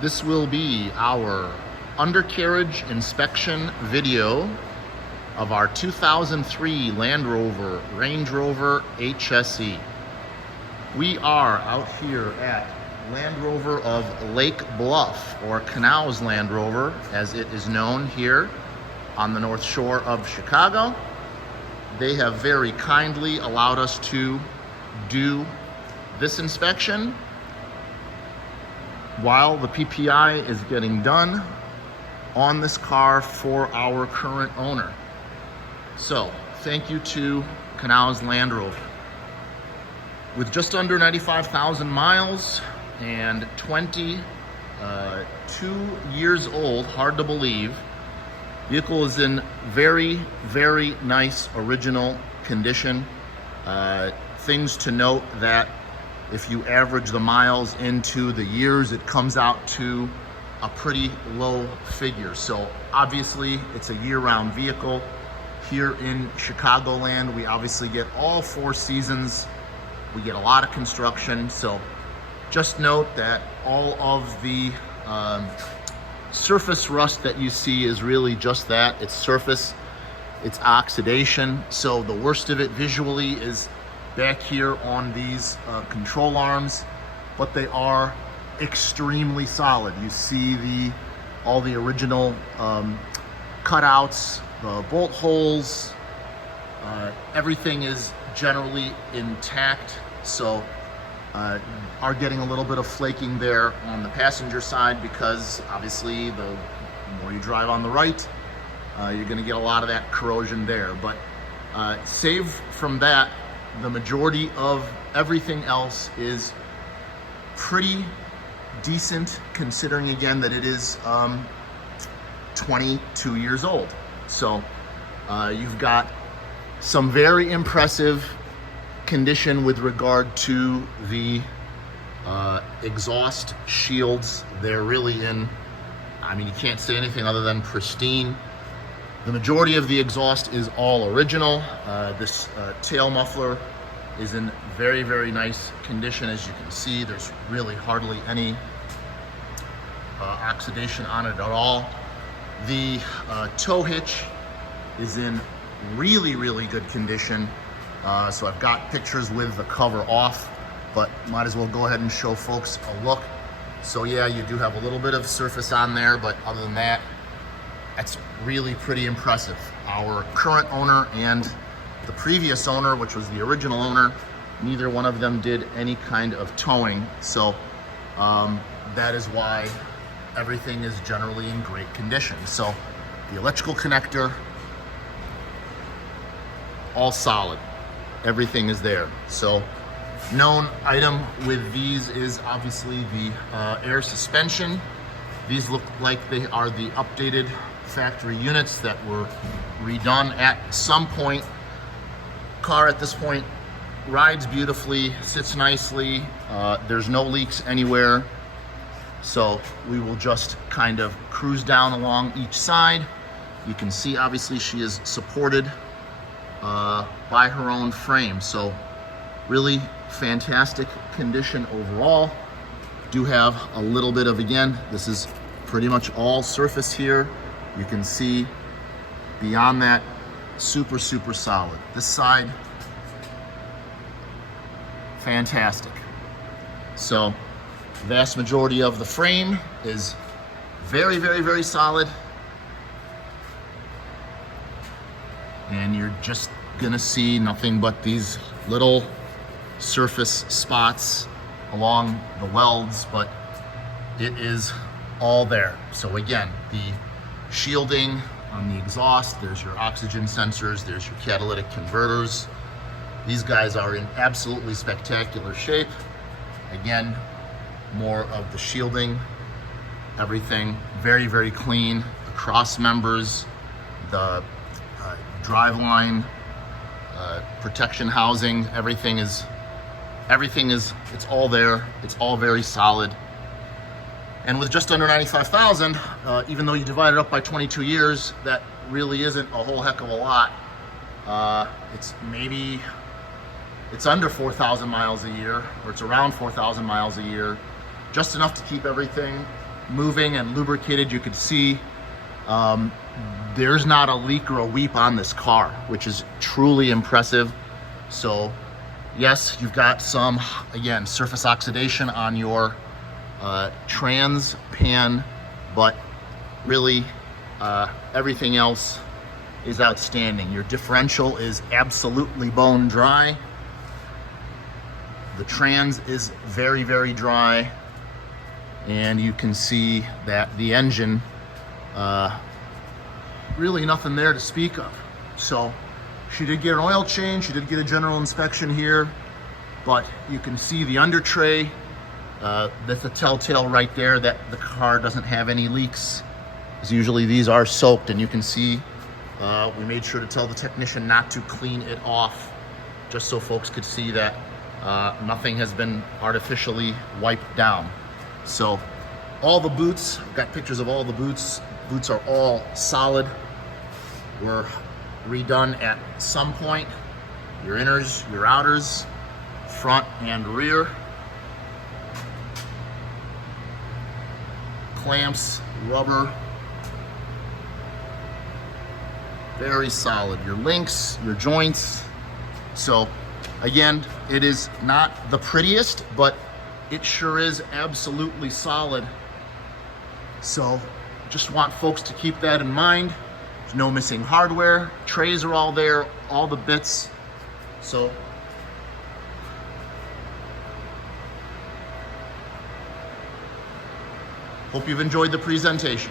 This will be our undercarriage inspection video of our 2003 Land Rover Range Rover HSE. We are out here at Land Rover of Lake Bluff, or Canals Land Rover, as it is known here on the North Shore of Chicago. They have very kindly allowed us to do this inspection while the PPI is getting done on this car for our current owner. So, thank you to Canals Land Rover. With just under 95,000 miles and 22 years old, hard to believe, vehicle is in very, very nice original condition. Things to note that if you average the miles into the years, it comes out to a pretty low figure. So obviously it's a year-round vehicle. Here in Chicagoland, we obviously get all 4 seasons. We get a lot of construction. So just note that all of the surface rust that you see is really just that. It's surface, it's oxidation. So the worst of it visually is back here on these control arms, but they are extremely solid. You see all the original cutouts, the bolt holes, everything is generally intact. So are getting a little bit of flaking there on the passenger side because obviously the more you drive on the right, you're going to get a lot of that corrosion there. But save from that, the majority of everything else is pretty decent, considering again that it is 22 years old. So you've got some very impressive condition with regard to the exhaust shields. They're really in, I mean, you can't say anything other than pristine. The majority of the exhaust is all original. This tail muffler is in very, very nice condition. As you can see, there's really hardly any oxidation on it at all. The tow hitch is in really, really good condition. So I've got pictures with the cover off, but might as well go ahead and show folks a look. So yeah, you do have a little bit of surface on there, but other than that, that's really pretty impressive. Our current owner and the previous owner, which was the original owner, neither one of them did any kind of towing. So that is why everything is generally in great condition. So the electrical connector, all solid. Everything is there. So known item with these is obviously the air suspension. These look like they are the updated factory units that were redone at some point. Car at this point rides beautifully, sits nicely. There's no leaks anywhere. So we will just kind of cruise down along each side. You can see obviously she is supported by her own frame. So really fantastic condition overall. Do have a little bit of, again, this is pretty much all surface here. You can see beyond that, super, super solid. This side, fantastic. So vast majority of the frame is very, very, very solid. And you're just gonna see nothing but these little surface spots along the welds, but it is all there. So again, the shielding on the exhaust, there's your oxygen sensors, there's your catalytic converters. These guys are in absolutely spectacular shape. Again, more of the shielding, everything very, very clean. The cross members, the driveline, protection housing, everything is, it's all there. It's all very solid. And with just under 95,000, even though you divide it up by 22 years, that really isn't a whole heck of a lot. It's under 4,000 miles a year, or it's around 4,000 miles a year. Just enough to keep everything moving and lubricated. You could see there's not a leak or a weep on this car, which is truly impressive. So yes, you've got some, again, surface oxidation on your trans pan, but really everything else is outstanding. Your differential is absolutely bone dry. The trans is very, very dry. And you can see that the engine, really nothing there to speak of. So she did get an oil change, she did get a general inspection here, but you can see the under tray. That's a telltale right there that the car doesn't have any leaks, because usually these are soaked, and you can see we made sure to tell the technician not to clean it off, just so folks could see that nothing has been artificially wiped down. So all the boots, I've got pictures of all the boots. Boots are all solid. Were redone at some point. Your inners, your outers, front and rear. Clamps, rubber. Very solid. Your links, your joints. So again, it is not the prettiest, but it sure is absolutely solid. So just want folks to keep that in mind. There's no missing hardware. Trays are all there, all the bits. So hope you've enjoyed the presentation.